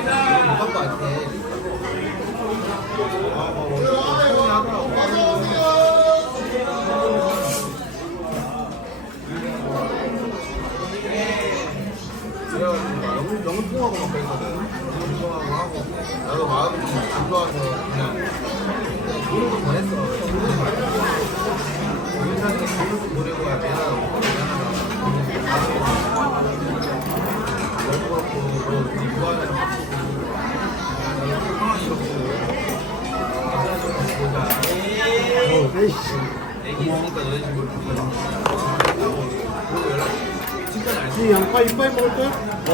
미안하다 이런 거못 갖고 왔대 너무 너무 통하고 막 그냥 모르고 보냈어. 유인한테 모르고 보내고 야미 에이씨. 애기 있으니까 너네 집으로 이 양파 이빨 먹을 거야? 어.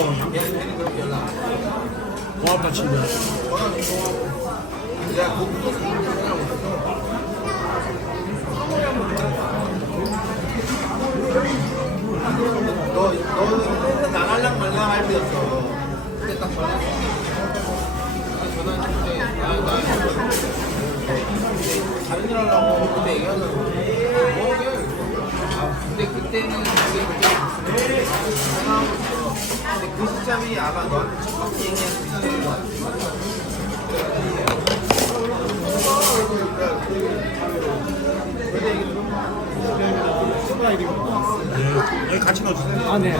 고맙다 친구야. 내 시점이 아마 너한테 첫 번째 얘기한 그 시점인 것 같아. 네, 여기 같이 넣어주세요. 아, 네.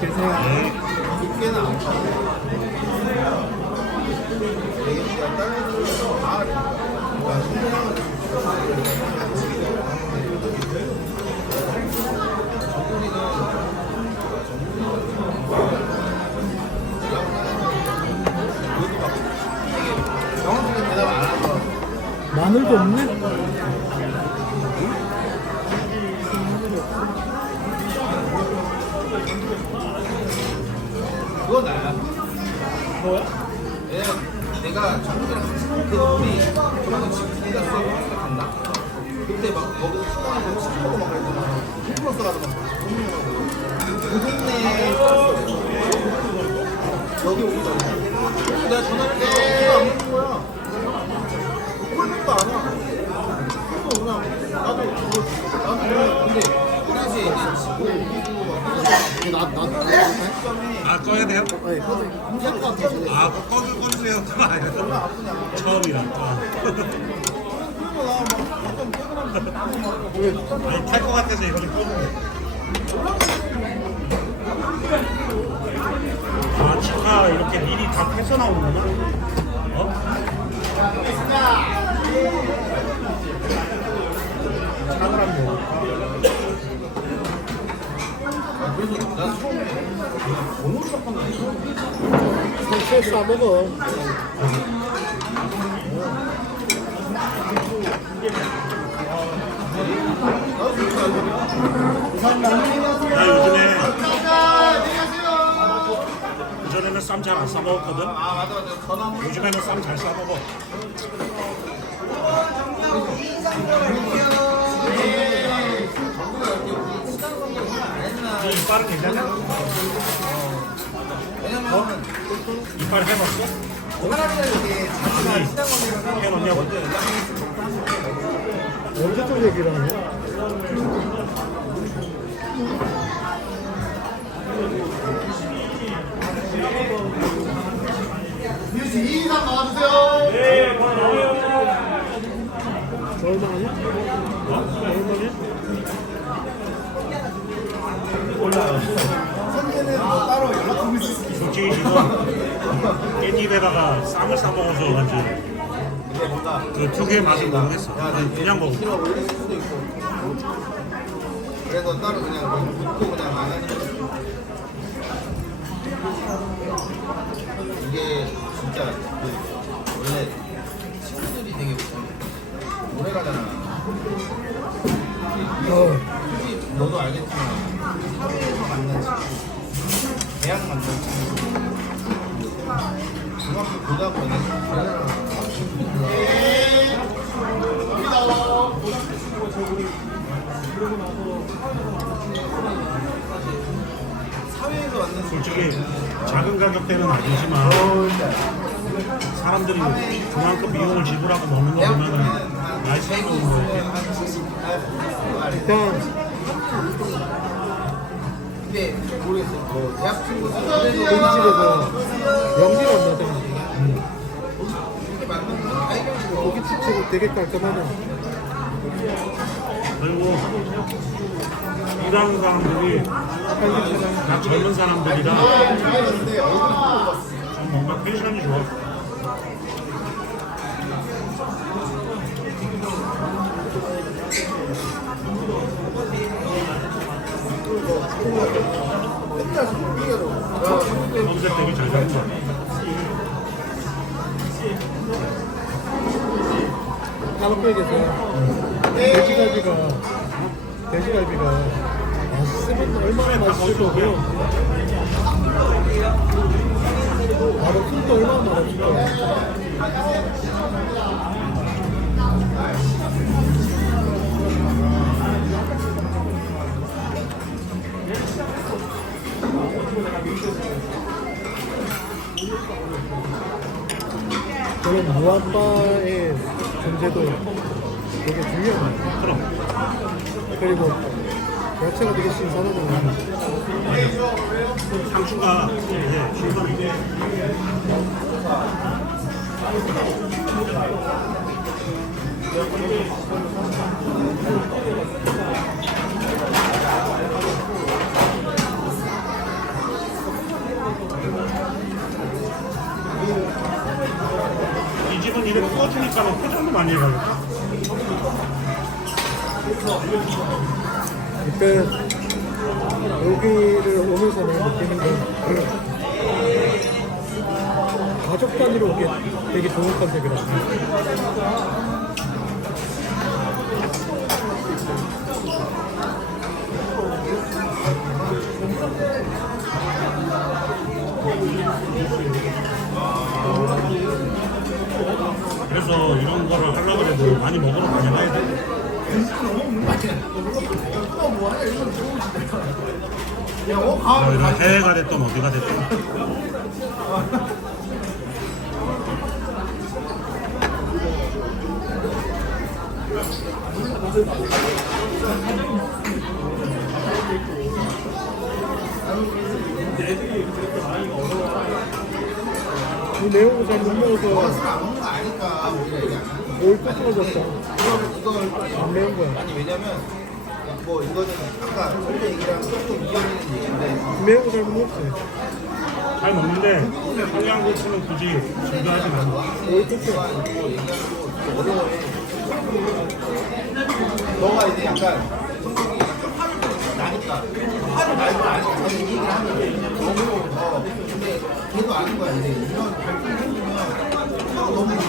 계세요. 네. 안 딸려서 다 마늘도 없네? 그건 나야. 뭐야? 왜냐면 내가 전국이랑 같이 그 우리 저번에 집 네가 쓰 아 꺼야 돼요? 아꺼 꺼주세요. 아니야. 처음이라. 아니 탈것 같아서 이거 좀 꺼주세요. 아 치카 이렇게 미리 다 패서 나오는구나. 번호 시작한 거 아니야? 살싸 먹어. 나도 그렇게 알고 나 요즘에 그전에는 쌈 잘 안 싸 먹었거든. 아 맞아 맞아 전화 한번 요즘에는 쌈 잘 싸 먹어. 이 이빨은 괜찮아? 이빨 해봤어? 해놓냐고? 언제적 얘기를 하냐? 뉴스 2 이상 나와주세요 저 얼마냐? 얼마냐? 있어 솔직히 지금 깻잎에다가 쌈을 싸 먹어서 그런지 근데 뭔가 그 특유의 맛을 모르겠어. 야, 그냥, 그냥 먹어. 키로 올릴 수도 있고 그래서 따로 그냥 뭐 묻고 그냥 안 하는 거 이게 진짜 솔직히 작은 가격대는 아니지만 사람들이 그만큼 비용을 지불하고 먹는 거 보면은 거예요. 일단 근데 모르겠어. 뭐 대학 친구들 고깃집에서 연기가 안 나잖아. 다이어트 고깃집 치고 되게 깔끔하네. 그리고 일하는 사람들이 다 젊은 사람들이라 좀 뭔가 텐션이 좋아. 검색 되게 잘 잡은 것 같아. 까먹기에서 돼지갈비가 돼지갈비가 맛있으면 얼마나 맛있을 거고요. 바로 술도 얼마나 맛있을 거야. 저는 무한바의 존재도 되게 중요해요. 그럼 그리고 야채가 되게 신선하잖아요. 상추가 이제 신선해. 이 집은 이렇게 구워주니까 포장도 많이 해가지고. 일단 여기를 오면서는 느끼는 건 가족 단위로 오기 되게 좋은 컨셉이라서 그래서 이런 거를 하려고 해도 많이 먹으러 다녀야 돼. 뭐 이런 해외가 됐든 어디가 됐든. 이 내용을 잘못 먹어서 안 먹는 거 아니까 우리가 얘기하는 올또 떨어졌다. 이걸 이걸 안 매운 거야. 아니 왜냐면 뭐 이거는 아까 선배 얘기랑 조금 이어지는 얘기인데 매운 거 잘 못 먹지. 잘 먹는데 청양고추는 굳이 즐겨하지 마. 어려워해 너가 이제 약간 성격이 약간 화를 나니까 화를 날줄 아니까 자기 얘기를 하면 너무 어 근데 걔도 아는 거야 이제 이런 갈등이 생기면 서로 너무 못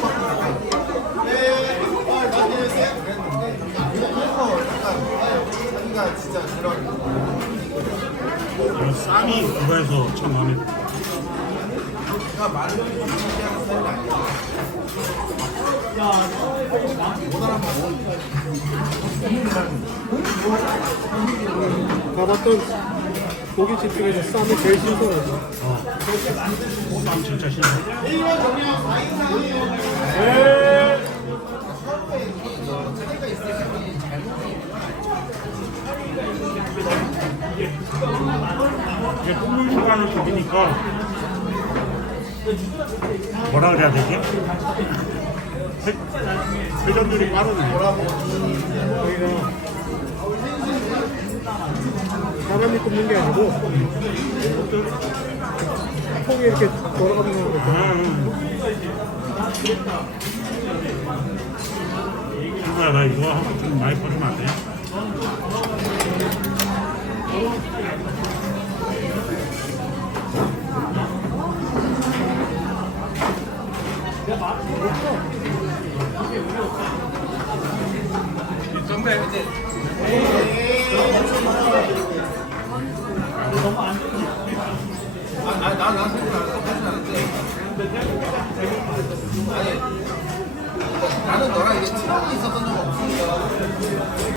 쌈이 그거에서 참 마음에 가봤던 고깃집 중에서 쌈이 제일 신선하죠. 어. 쌈 진짜 신기해. 이게 굽는 시간을 줄이니까 뭐라 그래야 되지? 회, 회전율이 빠르네. 저희가 사람이 굽는 게 아니고 통이 이렇게 돌아가는 거 음. 친구야 나 이거 한번 좀 많이 퍼주면 안 돼? 선